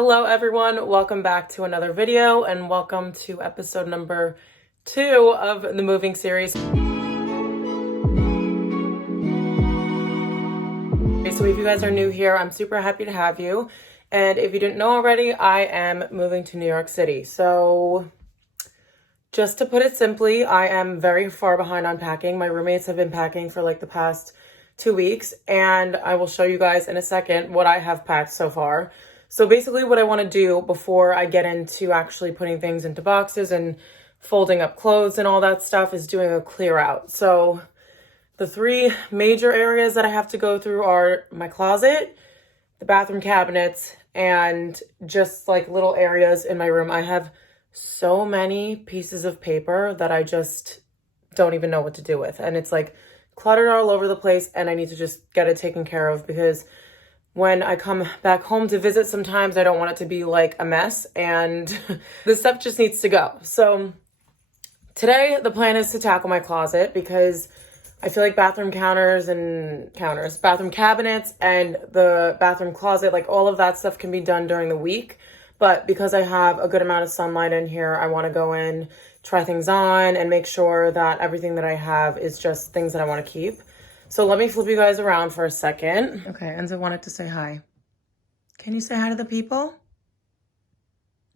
Hello everyone, welcome back to another video and welcome to episode number 2 of the moving series. So if you guys are new here, I'm super happy to have you. And if you didn't know already, I am moving to New York City. So just to put it simply, I am very far behind on packing. My roommates have been packing for like the past 2 weeks, and I will show you guys in a second what I have packed so far. So basically what I want to do before I get into actually putting things into boxes and folding up clothes and all that stuff is doing a clear out. So the 3 major areas that I have to go through are my closet, the bathroom cabinets, and just like little areas in my room. I have so many pieces of paper that I just don't even know what to do with. And it's like cluttered all over the place, and I need to just get it taken care of because when I come back home to visit, sometimes I don't want it to be like a mess, and this stuff just needs to go. So today the plan is to tackle my closet because I feel like bathroom cabinets and the bathroom closet, like all of that stuff can be done during the week. But because I have a good amount of sunlight in here, I want to go in, try things on, and make sure that everything that I have is just things that I want to keep. So let me flip you guys around for a second. Okay, Enzo wanted to say hi. Can you say hi to the people?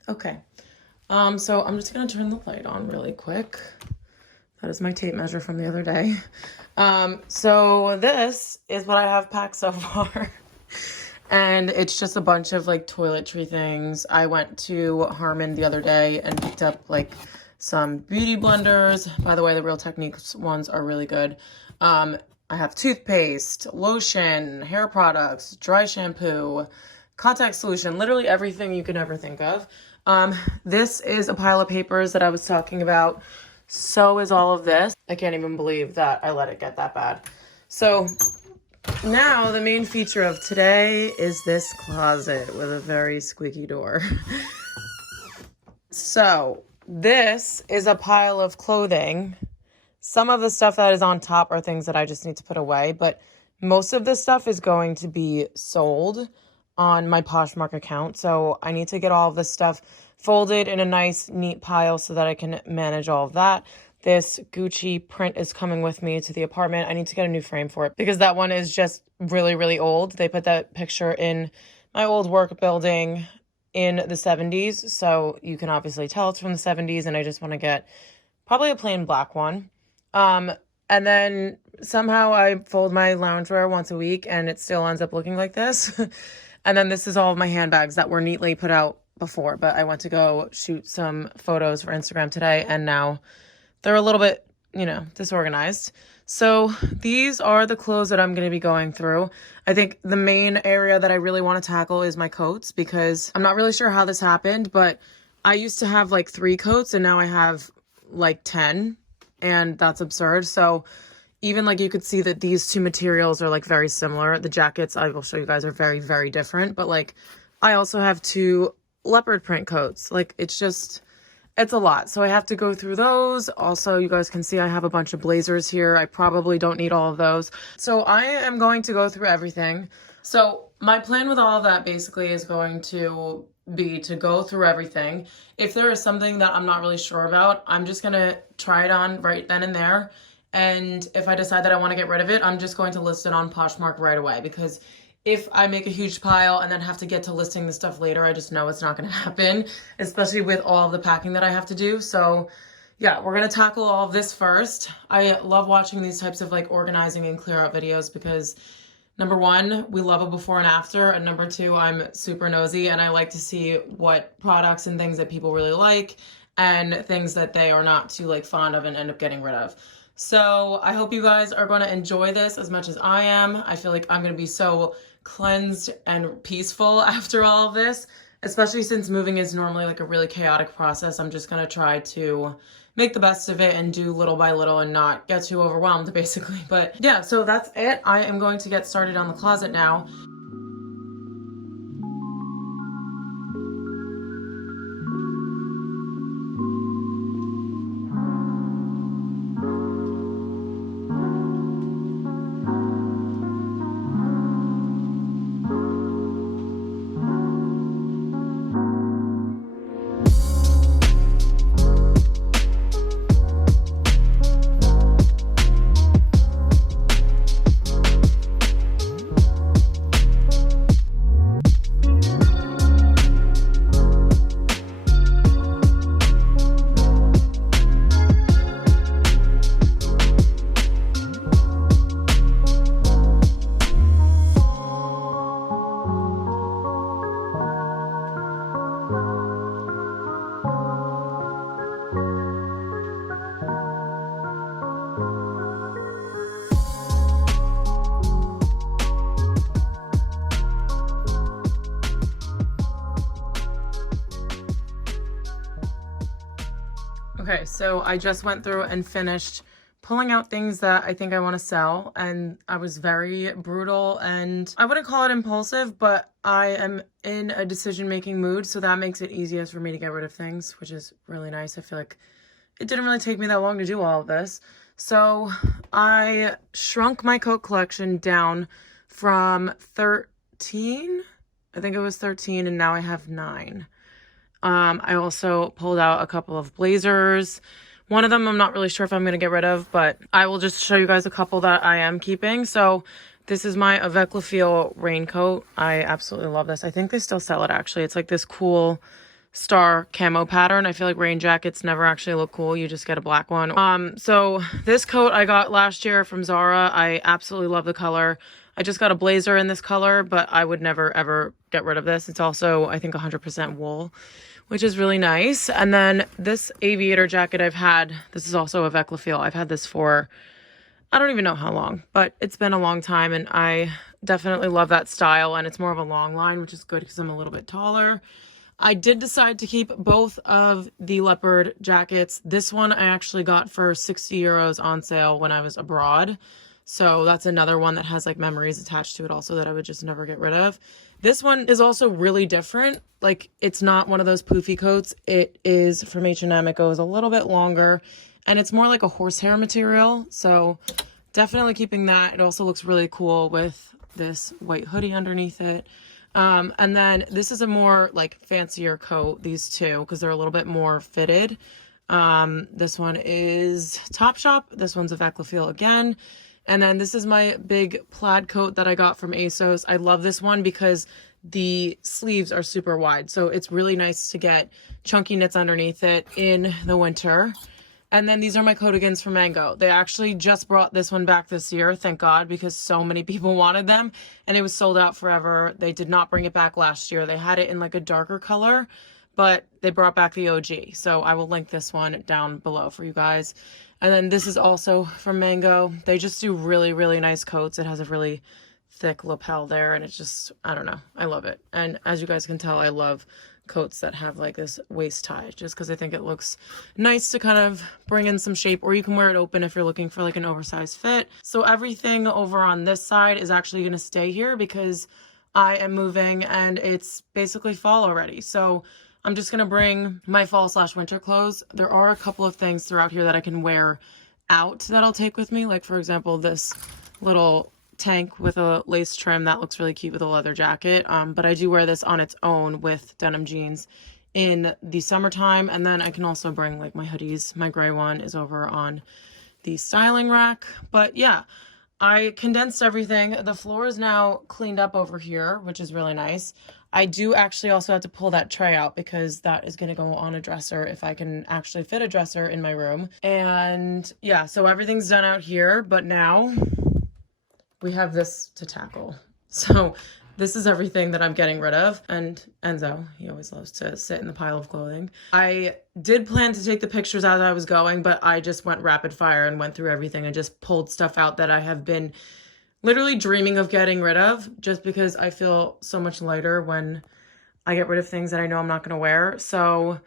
Okay. So I'm just gonna turn the light on really quick. That is my tape measure from the other day. So this is what I have packed so far. And it's just a bunch of like toiletry things. I went to Harmon the other day and picked up like some beauty blenders. By the way, the Real Techniques ones are really good. I have toothpaste, lotion, hair products, dry shampoo, contact solution, literally everything you could ever think of. This is a pile of papers that I was talking about. So is all of this. I can't even believe that I let it get that bad. So now the main feature of today is this closet with a very squeaky door. So this is a pile of clothing. Some of the stuff that is on top are things that I just need to put away, but most of this stuff is going to be sold on my Poshmark account. So I need to get all of this stuff folded in a nice, neat pile so that I can manage all of that. This Gucci print is coming with me to the apartment. I need to get a new frame for it because that one is just really, really old. They put that picture in my old work building in the 70s. So you can obviously tell it's from the 70s, and I just want to get probably a plain black one. And then somehow I fold my loungewear once a week and it still ends up looking like this. And then this is all of my handbags that were neatly put out before, but I went to go shoot some photos for Instagram today, and now they're a little bit, disorganized. So these are the clothes that I'm going to be going through. I think the main area that I really want to tackle is my coats, because I'm not really sure how this happened, but I used to have like 3 coats and now I have like 10. And that's absurd. So even like you could see that these 2 materials are like very similar. The jackets I will show you guys are very, very different. But like I also have 2 leopard print coats. Like it's a lot. So I have to go through those. Also, you guys can see I have a bunch of blazers here. I probably don't need all of those. So I am going to go through everything. So my plan with all of that basically is going to be to go through everything. If there is something that I'm not really sure about, I'm just going to try it on right then and there. And if I decide that I want to get rid of it, I'm just going to list it on Poshmark right away, because if I make a huge pile and then have to get to listing the stuff later, I just know it's not going to happen, especially with all of the packing that I have to do. So yeah, we're going to tackle all of this first. I love watching these types of like organizing and clear out videos because number 1, we love a before and after. And number 2, I'm super nosy and I like to see what products and things that people really like and things that they are not too like fond of and end up getting rid of. So I hope you guys are going to enjoy this as much as I am. I feel like I'm going to be so cleansed and peaceful after all of this, especially since moving is normally like a really chaotic process. I'm just going to try to make the best of it and do little by little and not get too overwhelmed, basically. But yeah, so that's it. I am going to get started on the closet now. Okay, so I just went through and finished pulling out things that I think I want to sell, and I was very brutal, and I wouldn't call it impulsive, but I am in a decision-making mood, so that makes it easiest for me to get rid of things, which is really nice. I feel like it didn't really take me that long to do all of this. So I shrunk my coat collection down from 13, I think it was 13, and now I have 9. I also pulled out a couple of blazers. One of them I'm not really sure if I'm going to get rid of, but I will just show you guys a couple that I am keeping. So this is my Avec Le Feel raincoat. I absolutely love this. I think they still sell it, actually. It's like this cool star camo pattern. I feel like rain jackets never actually look cool. You just get a black one. So this coat I got last year from Zara. I absolutely love the color. I just got a blazer in this color, but I would never ever get rid of this. It's also, I think, 100% wool, which is really nice. And then this aviator jacket I've had, this is also Avec Le Feel. I've had this for, I don't even know how long, but it's been a long time, and I definitely love that style, and it's more of a long line, which is good because I'm a little bit taller. I did decide to keep both of the leopard jackets. This one I actually got for 60 euros on sale when I was abroad. So that's another one that has like memories attached to it also that I would just never get rid of. This one is also really different. Like, it's not one of those poofy coats. It is from H&M. It goes a little bit longer, and it's more like a horsehair material. So definitely keeping that. It also looks really cool with this white hoodie underneath it. And then this is a more like fancier coat, these two, because they're a little bit more fitted. This one is Topshop. This one's Avec Le Feel again. And then this is my big plaid coat that I got from ASOS. I love this one because the sleeves are super wide. So it's really nice to get chunky knits underneath it in the winter. And then these are my coatigans from Mango. They actually just brought this one back this year, thank God, because so many people wanted them and it was sold out forever. They did not bring it back last year. They had it in like a darker color, but they brought back the OG. So I will link this one down below for you guys. And then this is also from Mango. They just do really, really nice coats. It has a really thick lapel there, and it's just, I don't know. I love it. And as you guys can tell, I love coats that have like this waist tie, just because I think it looks nice to kind of bring in some shape, or you can wear it open if you're looking for like an oversized fit. So everything over on this side is actually going to stay here because I am moving and it's basically fall already. So I'm just going to bring my fall/winter clothes. There are a couple of things throughout here that I can wear out that I'll take with me. Like, for example, this little tank with a lace trim that looks really cute with a leather jacket. But I do wear this on its own with denim jeans in the summertime. And then I can also bring like my hoodies. My gray one is over on the styling rack. But yeah, I condensed everything. The floor is now cleaned up over here, which is really nice. I do actually also have to pull that tray out because that is going to go on a dresser if I can actually fit a dresser in my room. And yeah, so everything's done out here, but now we have this to tackle. So this is everything that I'm getting rid of. And Enzo, he always loves to sit in the pile of clothing. I did plan to take the pictures as I was going, but I just went rapid fire and went through everything and just pulled stuff out that I have been literally dreaming of getting rid of, just because I feel so much lighter when I get rid of things that I know I'm not going to wear. So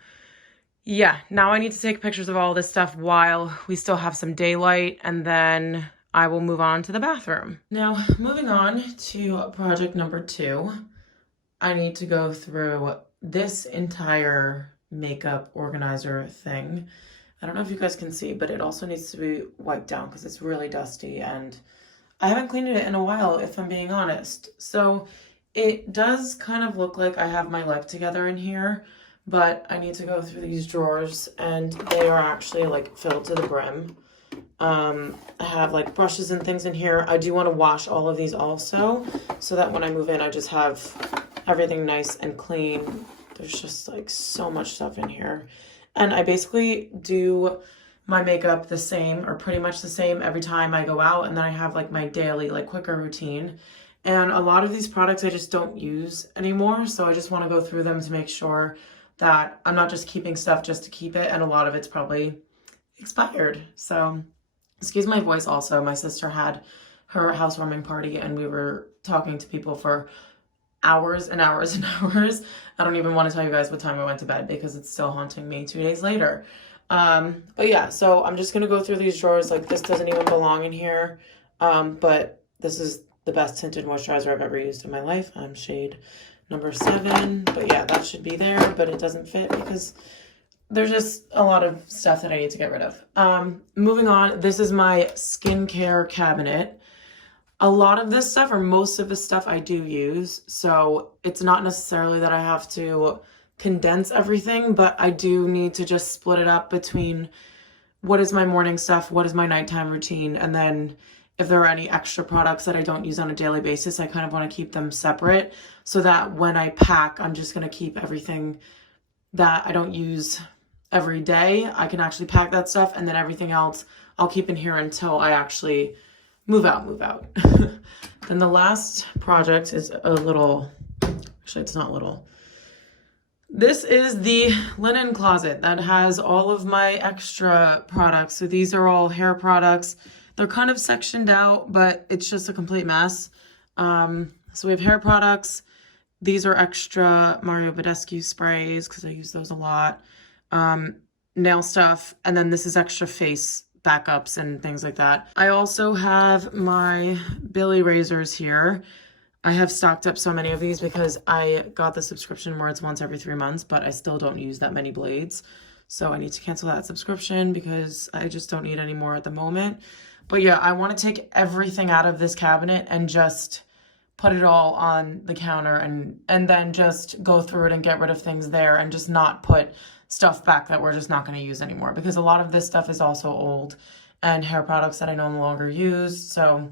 yeah, now I need to take pictures of all this stuff while we still have some daylight, and then I will move on to the bathroom. Now, moving on to project number 2, I need to go through this entire makeup organizer thing. I don't know if you guys can see, but it also needs to be wiped down because it's really dusty and I haven't cleaned it in a while, if I'm being honest. So it does kind of look like I have my life together in here, but I need to go through these drawers and they are actually like filled to the brim. I have like brushes and things in here. I do want to wash all of these also, so that when I move in, I just have everything nice and clean. There's just like so much stuff in here. And I basically do my makeup the same, or pretty much the same, every time I go out, and then I have like my daily like quicker routine. And a lot of these products I just don't use anymore, so I just want to go through them to make sure that I'm not just keeping stuff just to keep it, and a lot of it's probably expired. So excuse my voice. Also, my sister had her housewarming party and we were talking to people for hours and hours and hours. I don't even want to tell you guys what time I went to bed because it's still haunting me 2 days later. But yeah, so I'm just gonna go through these drawers. Like this doesn't even belong in here. But this is the best tinted moisturizer I've ever used in my life. I'm shade number 7. But yeah, that should be there, but it doesn't fit because there's just a lot of stuff that I need to get rid of. Moving on, this is my skincare cabinet. A lot of this stuff, or most of the stuff, I do use, so it's not necessarily that I have to condense everything, but I do need to just split it up between what is my morning stuff, what is my nighttime routine, and then if there are any extra products that I don't use on a daily basis, I kind of want to keep them separate so that when I pack, I'm just going to keep everything that I don't use every day. I can actually pack that stuff, and then everything else I'll keep in here until I actually move out. Then the last project is a little, actually it's not little. This is the linen closet that has all of my extra products. So these are all hair products. They're kind of sectioned out, but it's just a complete mess. So we have hair products. These are extra Mario Badescu sprays because I use those a lot. Nail stuff. And then this is extra face backups and things like that. I also have my Billy razors here. I have stocked up so many of these because I got the subscription where it's once every 3 months, but I still don't use that many blades. So I need to cancel that subscription because I just don't need any more at the moment. But yeah, I want to take everything out of this cabinet and just put it all on the counter and then just go through it and get rid of things there and just not put stuff back that we're just not going to use anymore, because a lot of this stuff is also old and hair products that I no longer use. So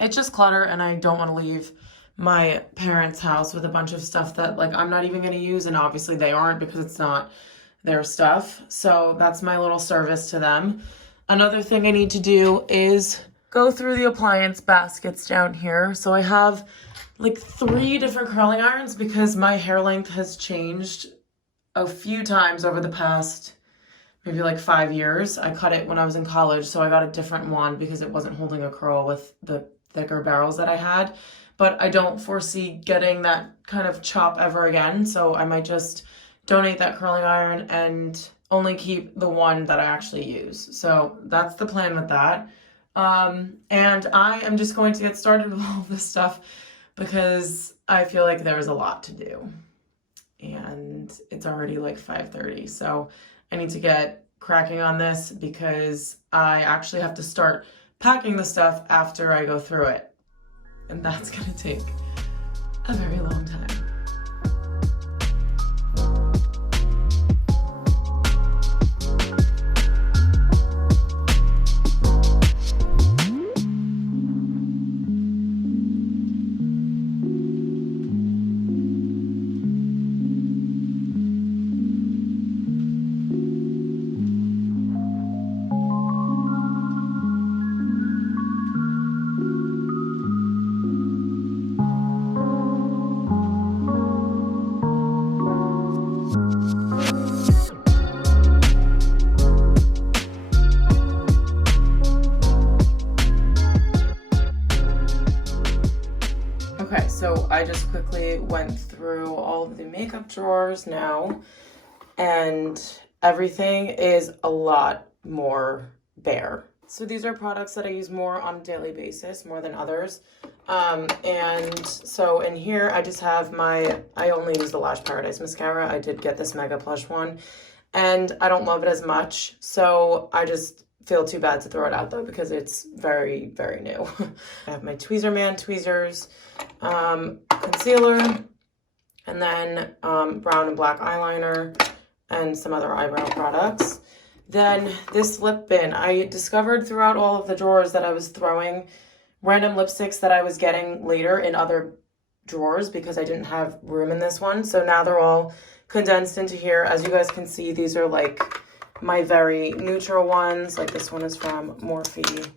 it's just clutter, and I don't want to leave my parents' house with a bunch of stuff that like I'm not even going to use, and obviously they aren't because it's not their stuff. So that's my little service to them. Another thing I need to do is go through the appliance baskets down here. So I have like 3 different curling irons because my hair length has changed a few times over the past maybe like 5 years. I cut it when I was in college, so I got a different one because it wasn't holding a curl with the thicker barrels that I had. But I don't foresee getting that kind of chop ever again, so I might just donate that curling iron and only keep the one that I actually use. So that's the plan with that. And I am just going to get started with all this stuff because I feel like there's a lot to do. And it's already like 5:30, so I need to get cracking on this because I actually have to start packing the stuff after I go through it. And that's gonna take a very long time. Okay, so I just quickly went through all of the makeup drawers now, and everything is a lot more bare. So these are products that I use more on a daily basis, more than others. And so in here, I just have I only use the Lash Paradise mascara. I did get this Mega Plush one, and I don't love it as much, so I just feel too bad to throw it out though because it's very, very new. I have my Tweezer Man tweezers, concealer, and then brown and black eyeliner, and some other eyebrow products. Then this lip bin, I discovered throughout all of the drawers that I was throwing random lipsticks that I was getting later in other drawers because I didn't have room in this one. So now they're all condensed into here. As you guys can see, these are like my very neutral ones. Like this one is from Morphe.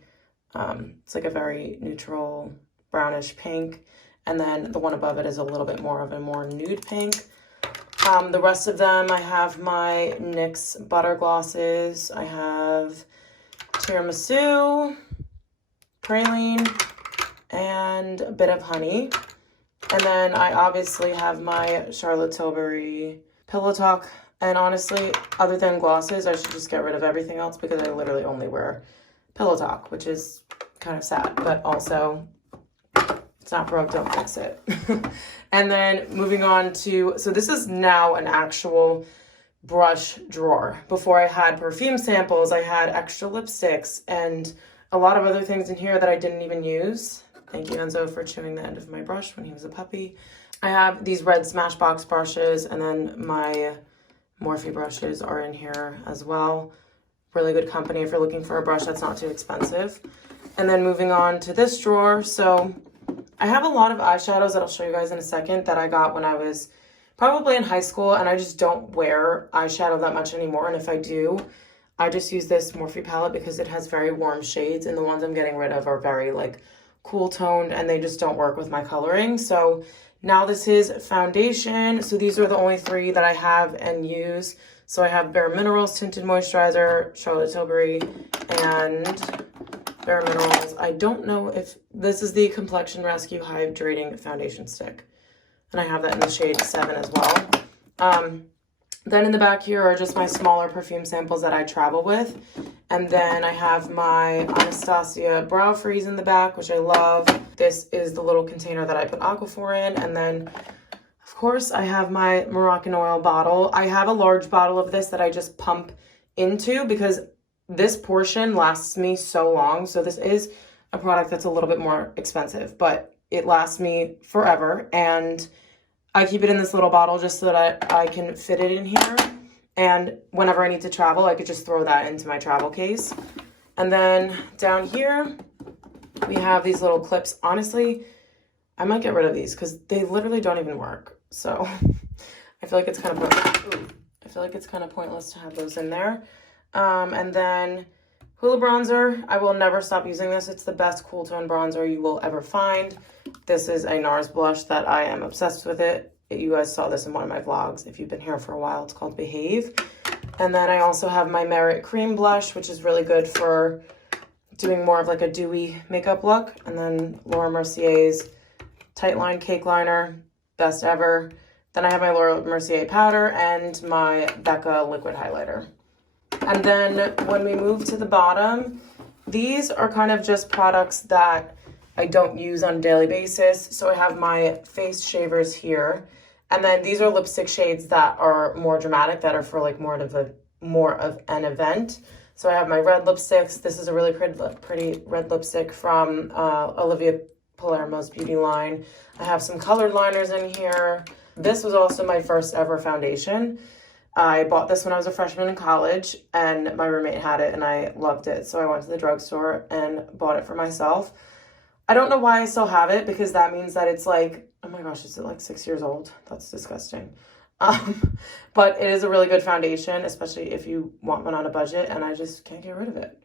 It's like a very neutral brownish pink. And then the one above it is a little bit more of a more nude pink. The rest of them, I have my NYX butter glosses. I have tiramisu, praline, and a bit of honey. And then I obviously have my Charlotte Tilbury Pillow Talk. And honestly, other than glosses, I should just get rid of everything else because I literally only wear Pillow Talk, which is kind of sad, but also it's not broke, don't fix it. And then moving on to, so this is now an actual brush drawer. Before I had perfume samples, I had extra lipsticks and a lot of other things in here that I didn't even use. Thank you, Enzo, for chewing the end of my brush when he was a puppy. I have these red Smashbox brushes, and then my Morphe brushes are in here as well. Really good company if you're looking for a brush that's not too expensive. And then moving on to this drawer. So I have a lot of eyeshadows that I'll show you guys in a second that I got when I was probably in high school, and I just don't wear eyeshadow that much anymore. And if I do, I just use this Morphe palette because it has very warm shades, and the ones I'm getting rid of are very like cool toned, and they just don't work with my coloring. So now this is foundation. So these are the only three that I have and use. So I have Bare Minerals Tinted Moisturizer, Charlotte Tilbury, and Bare Minerals. I don't know if this is the Complexion Rescue Hydrating Foundation Stick. And I have that in the shade 7 as well. Then in the back here are just my smaller perfume samples that I travel with. And then I have my Anastasia Brow Freeze in the back, which I love. This is the little container that I put Aquaphor in. And then, of course, I have my Moroccan oil bottle. I have a large bottle of this that I just pump into because this portion lasts me so long. So this is a product that's a little bit more expensive, but it lasts me forever. And I keep it in this little bottle just so that I can fit it in here. And whenever I need to travel, I could just throw that into my travel case. And then down here, we have these little clips. Honestly, I might get rid of these because they literally don't even work. So I feel like it's kind of pointless to have those in there. And then Hoola bronzer. I will never stop using this. It's the best cool tone bronzer you will ever find. This is a NARS blush that I am obsessed with it. You guys saw this in one of my vlogs. If you've been here for a while, it's called Behave. And then I also have my Merit Cream Blush, which is really good for doing more of like a dewy makeup look. And then Laura Mercier's Tight Line Cake Liner, best ever. Then I have my Laura Mercier powder and my Becca liquid highlighter. And then when we move to the bottom, these are kind of just products that I don't use on a daily basis. So I have my face shavers here. And then these are lipstick shades that are more dramatic, that are for like more of an event. So I have my red lipsticks. This is a really pretty red lipstick from Olivia Palermo's beauty line. I have some colored liners in here. This was also my first ever foundation. I bought this when I was a freshman in college, and my roommate had it and I loved it. So I went to the drugstore and bought it for myself. I don't know why I still have it, because that means that it's like, oh my gosh, is it like 6 years old? That's disgusting. But it is a really good foundation, especially if you want one on a budget, and I just can't get rid of it.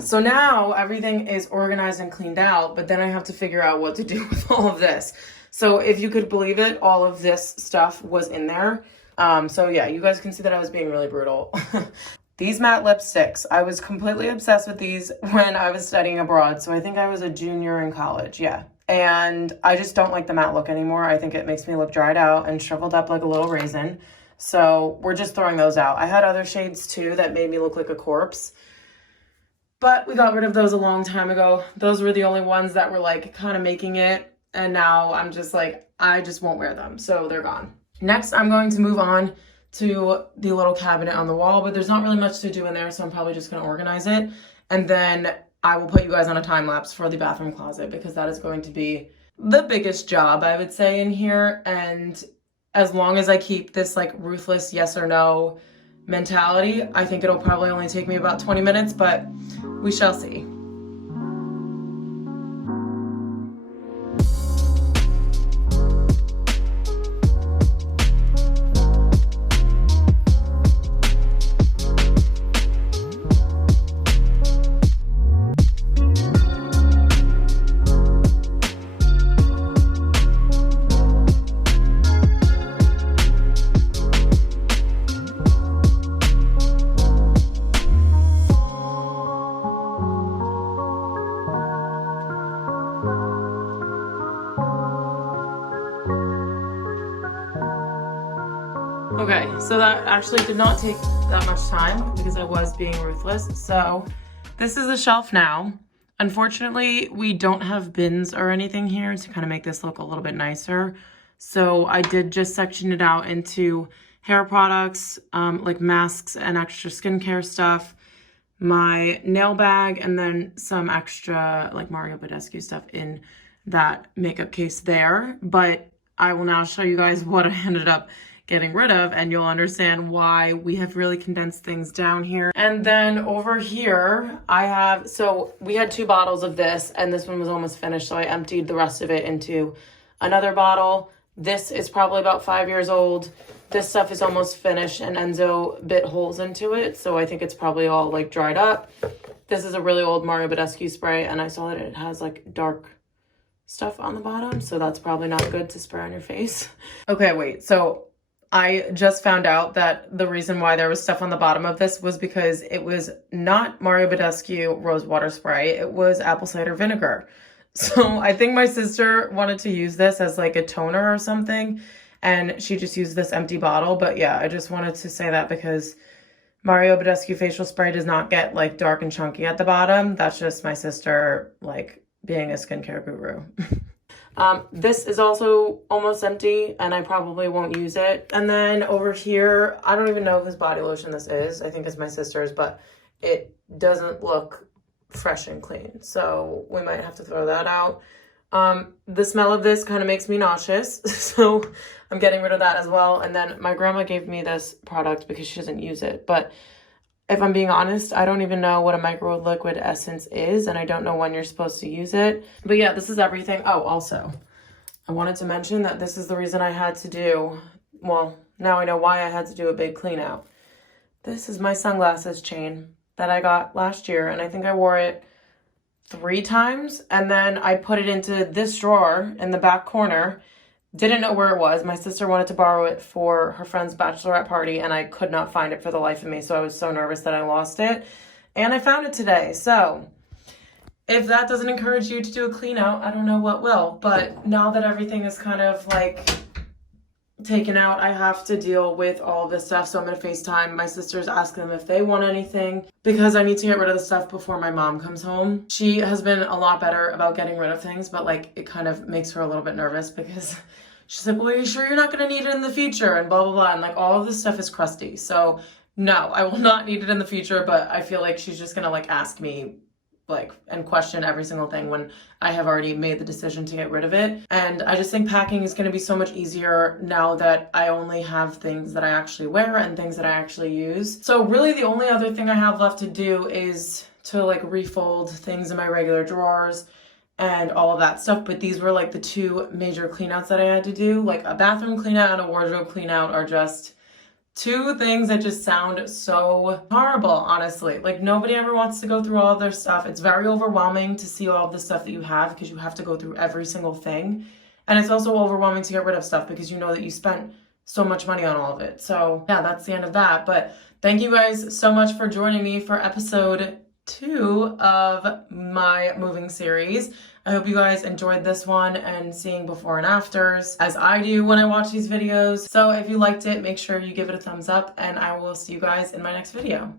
So now everything is organized and cleaned out, but then I have to figure out what to do with all of this. So if you could believe it, all of this stuff was in there. So yeah, you guys can see that I was being really brutal. These matte lipsticks, I was completely obsessed with these when I was studying abroad. So I think I was a junior in college, yeah. And I just don't like the matte look anymore. I think it makes me look dried out and shriveled up like a little raisin. So we're just throwing those out. I had other shades too that made me look like a corpse, but we got rid of those a long time ago. Those were the only ones that were like kind of making it. And now I'm just like, I just won't wear them. So they're gone. Next, I'm going to move on to the little cabinet on the wall, but there's not really much to do in there, so I'm probably just going to organize it. And then I will put you guys on a time lapse for the bathroom closet, because that is going to be the biggest job, I would say, in here. And as long as I keep this like ruthless yes or no mentality, I think it'll probably only take me about 20 minutes, but we shall see. Okay, so that actually did not take that much time because I was being ruthless. So this is the shelf now. Unfortunately, we don't have bins or anything here to kind of make this look a little bit nicer. So I did just section it out into hair products, like masks and extra skincare stuff, my nail bag, and then some extra like Mario Badescu stuff in that makeup case there. But I will now show you guys what I ended up getting rid of, and you'll understand why we have really condensed things down here. And then over here, so we had 2 bottles of this, and this one was almost finished, so I emptied the rest of it into another bottle. This is probably about 5 years old. This stuff is almost finished, and Enzo bit holes into it, so I think it's probably all like dried up. This is a really old Mario Badescu spray, and I saw that it has like dark stuff on the bottom, so that's probably not good to spray on your face. Okay, wait, so I just found out that the reason why there was stuff on the bottom of this was because it was not Mario Badescu rose water spray, it was apple cider vinegar. So I think my sister wanted to use this as like a toner or something, and she just used this empty bottle. But yeah, I just wanted to say that because Mario Badescu facial spray does not get like dark and chunky at the bottom. That's just my sister like being a skincare guru. This is also almost empty, and I probably won't use it. And then over here, I don't even know whose body lotion this is. I think it's my sister's, but it doesn't look fresh and clean, so we might have to throw that out. The smell of this kind of makes me nauseous, so I'm getting rid of that as well. And then my grandma gave me this product because she doesn't use it, but if I'm being honest, I don't even know what a micro liquid essence is, and I don't know when you're supposed to use it. But yeah, this is everything. Oh, also, I wanted to mention that this is the reason I had to do, well, now I know why I had to do a big clean out. This is my sunglasses chain that I got last year, and I think I wore it 3 times, and then I put it into this drawer in the back corner. Didn't know where it was. My sister wanted to borrow it for her friend's bachelorette party, and I could not find it for the life of me, so I was so nervous that I lost it. And I found it today. So if that doesn't encourage you to do a clean out, I don't know what will. But now that everything is kind of like taken out, I have to deal with all of this stuff. So I'm going to FaceTime my sisters, ask them if they want anything, because I need to get rid of the stuff before my mom comes home. She has been a lot better about getting rid of things, but like it kind of makes her a little bit nervous because she's like, well, are you sure you're not going to need it in the future? And blah, blah, blah. And like all of this stuff is crusty. So no, I will not need it in the future, but I feel like she's just going to like ask me like and question every single thing when I have already made the decision to get rid of it. And I just think packing is going to be so much easier now that I only have things that I actually wear and things that I actually use. So really the only other thing I have left to do is to like refold things in my regular drawers and all of that stuff. But these were like the 2 major cleanouts that I had to do. Like a bathroom cleanout and a wardrobe cleanout are just 2 things that just sound so horrible, honestly. Like nobody ever wants to go through all of their stuff. It's very overwhelming to see all of the stuff that you have because you have to go through every single thing. And it's also overwhelming to get rid of stuff because you know that you spent so much money on all of it. So yeah, that's the end of that. But thank you guys so much for joining me for episode 2 of my moving series. I hope you guys enjoyed this one and seeing before and afters as I do when I watch these videos. So if you liked it, make sure you give it a thumbs up, and I will see you guys in my next video.